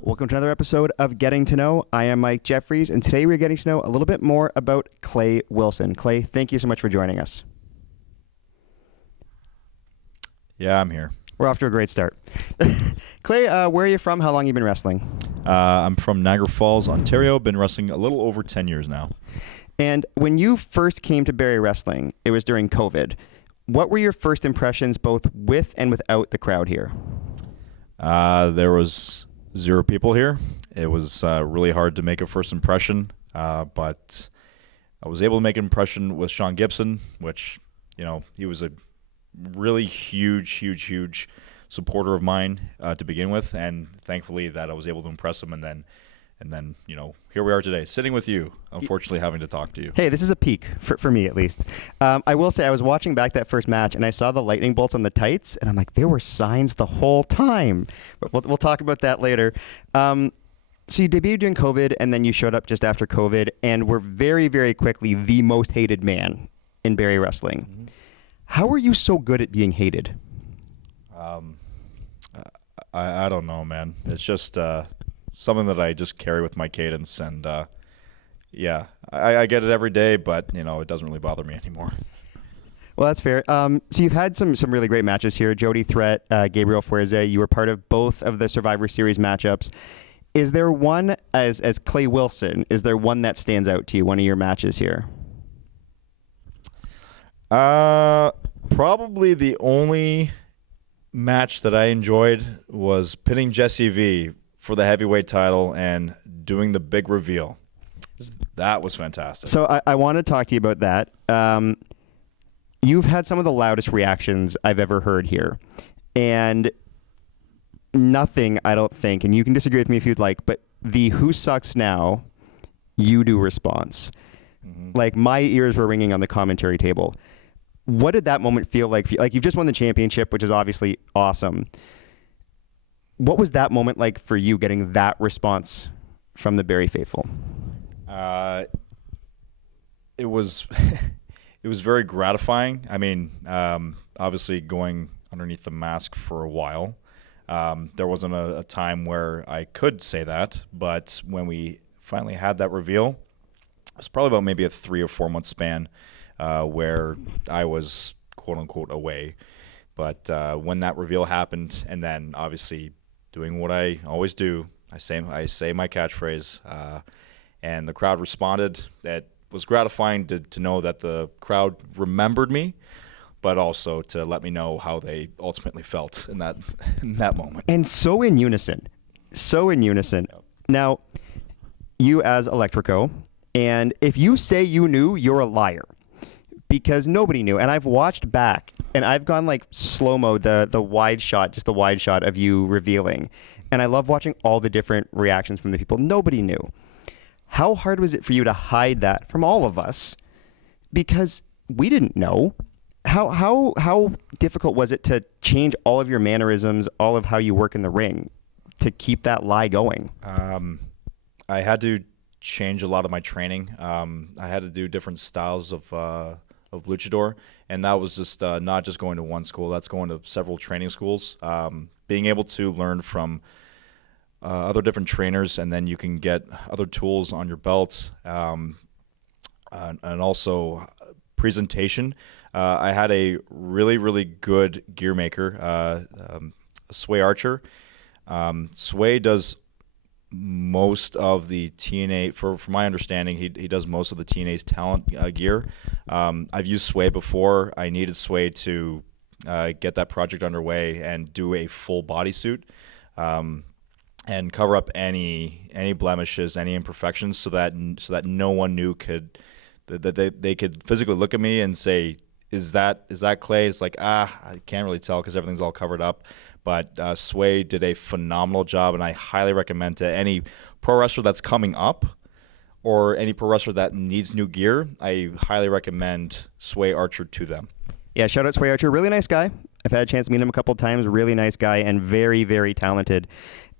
Welcome to another episode of Getting to Know. I am Mike Jeffries, and today we're getting to know a little bit more about Clay Wilson. Clay, thank you so much for joining us. Yeah, I'm here. We're off to a great start. Clay, where are you from? How long have you been wrestling? I'm from Niagara Falls, Ontario. Been wrestling a little over 10 years now. And when you first came to Barrie Wrestling, it was during COVID. What were your first impressions both with and without the crowd here? There was 0 people here. It was really hard to make a first impression, but I was able to make an impression with Sean Gibson, which, he was a really huge supporter of mine to begin with, and thankfully that I was able to impress him, and then here we are today, sitting with you, unfortunately having to talk to you. Hey, this is a peak, for me at least. I will say I was watching back that first match, and I saw the lightning bolts on the tights, and I'm like, there were signs the whole time. But we'll talk about that later. So you debuted during COVID, and then you showed up just after COVID, and were very, very quickly the most hated man in Barrie Wrestling. Mm-hmm. How are you so good at being hated? I don't know, man. It's just something that I just carry with my cadence, and I get it every day, but it doesn't really bother me anymore. Well, that's fair. So you've had some really great matches here. Jody Threat, Gabriel Fuerza. You were part of both of the Survivor Series matchups. Is there one, as Clay Wilson, is there one that stands out to you, one of your matches here? Probably the only match that I enjoyed was pinning Jesse V for the heavyweight title and doing the big reveal. That was fantastic. So I want to talk to you about that. You've had some of the loudest reactions I've ever heard here. And nothing, I don't think, and you can disagree with me if you'd like, but the who sucks now, you do response. Mm-hmm. Like, my ears were ringing on the commentary table. What did that moment feel like? Like, you've just won the championship, which is obviously awesome. What was that moment like for you, getting that response from the Barrie faithful? It was it was very gratifying. I mean, obviously going underneath the mask for a while, there wasn't a time where I could say that, but when we finally had that reveal, it was probably about maybe a 3 or 4 month span where I was quote unquote away. But when that reveal happened, and then obviously doing what I always do, I say my catchphrase, and the crowd responded. That was gratifying to know that the crowd remembered me, but also to let me know how they ultimately felt in that moment. And so in unison. Yep. Now, you as Electrico, and if you say you knew, you're a liar, because nobody knew. And I've watched back, and I've gone like slow-mo, the wide shot, just the wide shot of you revealing. And I love watching all the different reactions from the people. Nobody knew. How hard was it for you to hide that from all of us? Because we didn't know. How difficult was it to change all of your mannerisms, all of how you work in the ring, to keep that lie going? I had to change a lot of my training. I had to do different styles of luchador, and that was just not just going to one school. That's going to several training schools. Being able to learn from other different trainers, and then you can get other tools on your belt, and also presentation. I had a really good gear maker, Sway Archer. Sway does most of the TNA, for my understanding, he does most of the TNA's talent gear. I've used Sway before. I needed Sway to get that project underway and do a full bodysuit, and cover up any blemishes, any imperfections, so that no one knew that they could physically look at me and say, is that Clay? It's like, I can't really tell because everything's all covered up. But Sway did a phenomenal job, and I highly recommend to any pro wrestler that's coming up or any pro wrestler that needs new gear, I highly recommend Sway Archer to them. Yeah, shout out Sway Archer. Really nice guy. I've had a chance to meet him a couple of times. Really nice guy and very, very talented.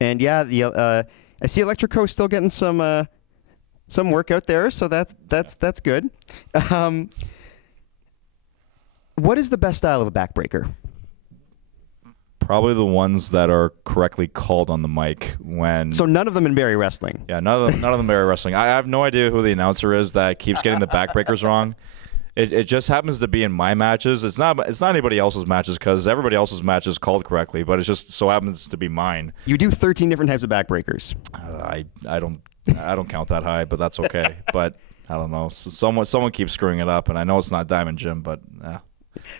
And yeah, I see Electrico still getting some work out there, so that's good. What is the best style of a backbreaker? Probably the ones that are correctly called on the mic when. So none of them in Barrie Wrestling. Yeah, none of them Barrie Wrestling. I have no idea who the announcer is that keeps getting the backbreakers wrong. It just happens to be in my matches. It's not anybody else's matches because everybody else's match is called correctly, but it just so happens to be mine. You do 13 different types of backbreakers. I don't count that high, but that's okay. But I don't know. So someone keeps screwing it up, and I know it's not Diamond Jim, but yeah.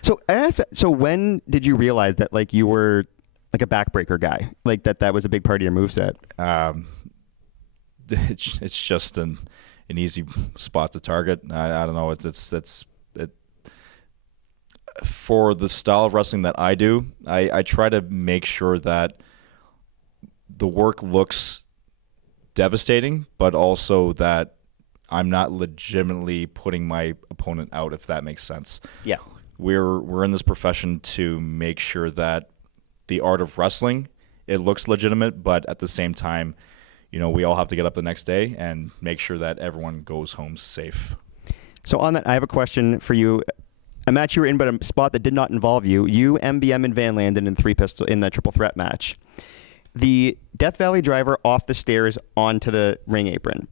So when did you realize that like you were like a backbreaker guy, like that was a big part of your moveset? It's just an easy spot to target. I don't know. It's for the style of wrestling that I do. I try to make sure that the work looks devastating, but also that I'm not legitimately putting my opponent out, if that makes sense. Yeah. We're in this profession to make sure that the art of wrestling, it looks legitimate, but at the same time, we all have to get up the next day and make sure that everyone goes home safe. So on that, I have a question for you. A match you were in, but a spot that did not involve you. You, MBM, and Van Landen in in the triple threat match. The Death Valley driver off the stairs onto the ring apron.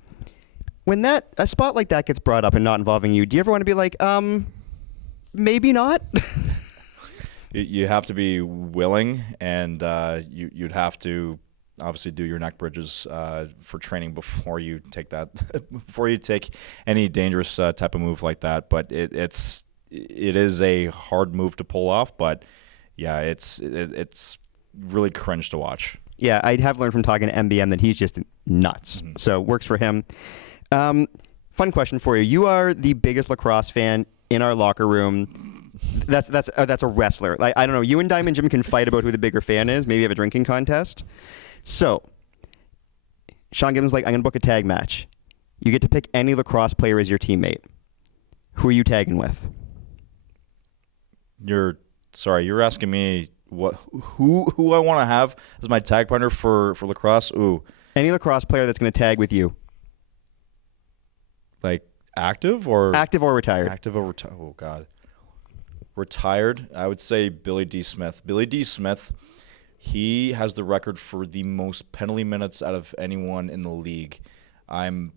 When a spot like that gets brought up and not involving you, do you ever want to be like, maybe not? You have to be willing, and you'd have to obviously do your neck bridges for training before you take any dangerous type of move like that. But it is a hard move to pull off. But yeah, it's really cringe to watch. Yeah, I have learned from talking to MBM that he's just nuts. Mm-hmm. So works for him. Fun question for you. You are the biggest lacrosse fan in our locker room. That's a wrestler. Like, I don't know. You and Diamond Jim can fight about who the bigger fan is. Maybe have a drinking contest. So Sean Gibbons like, I'm going to book a tag match. You get to pick any lacrosse player as your teammate. Who are you tagging with? You're asking me who I want to have as my tag partner for lacrosse? Ooh. Any lacrosse player that's going to tag with you. Like active or retired? Active or retired. Oh God. Retired, I would say Billy D. Smith. Billy D. Smith, he has the record for the most penalty minutes out of anyone in the league. You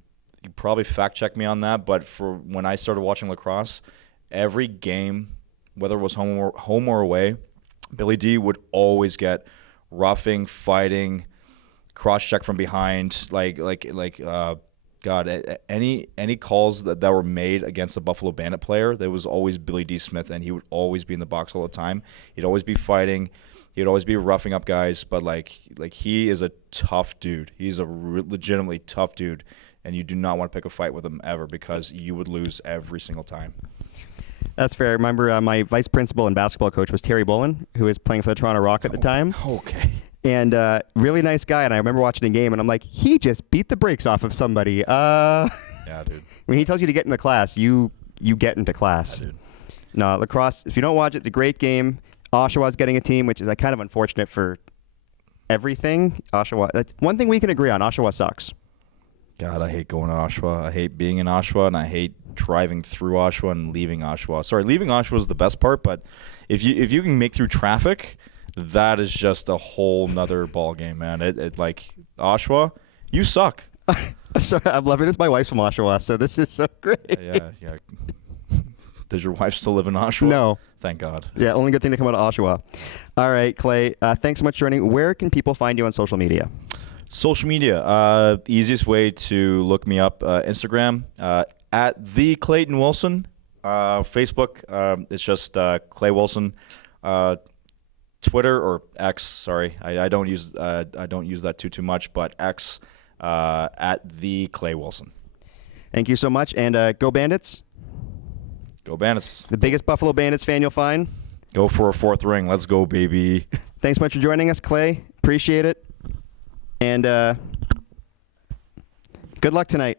probably fact check me on that, but for when I started watching lacrosse, every game, whether it was home or away, Billy D would always get roughing, fighting, cross check from behind, any calls that were made against a Buffalo Bandit player, there was always Billy D. Smith, and he would always be in the box all the time. He'd always be fighting. He'd always be roughing up guys, but he is a tough dude. He's a legitimately tough dude, and you do not want to pick a fight with him ever because you would lose every single time. That's fair. I remember my vice principal and basketball coach was Terry Bullen, who was playing for the Toronto Rock at the time. Okay. And really nice guy. And I remember watching a game, and I'm like, he just beat the brakes off of somebody. Yeah, dude. When he tells you to get into class, you get into class. Yeah, dude. No, lacrosse, if you don't watch it, it's a great game. Oshawa's getting a team, which is kind of unfortunate for everything. Oshawa, that's one thing we can agree on. Oshawa sucks. God, I hate going to Oshawa. I hate being in Oshawa, and I hate driving through Oshawa and leaving Oshawa. Sorry, leaving Oshawa is the best part, but if you can make through traffic, that is just a whole nother ball game, man. Oshawa, you suck. Sorry, I'm loving this. My wife's from Oshawa, so this is so great. Yeah. Does your wife still live in Oshawa? No. Thank God. Yeah, only good thing to come out of Oshawa. All right, Clay, thanks so much for joining. Where can people find you on social media? Social media, easiest way to look me up, Instagram, at the Clayton Wilson. Facebook, it's just Clay Wilson. Twitter or X, sorry, I don't use that too much, but X, at the Clay Wilson. Thank you so much, and go Bandits. Go Bandits. The biggest Buffalo Bandits fan you'll find. Go for a fourth ring. Let's go, baby. Thanks so much for joining us, Clay. Appreciate it. And good luck tonight.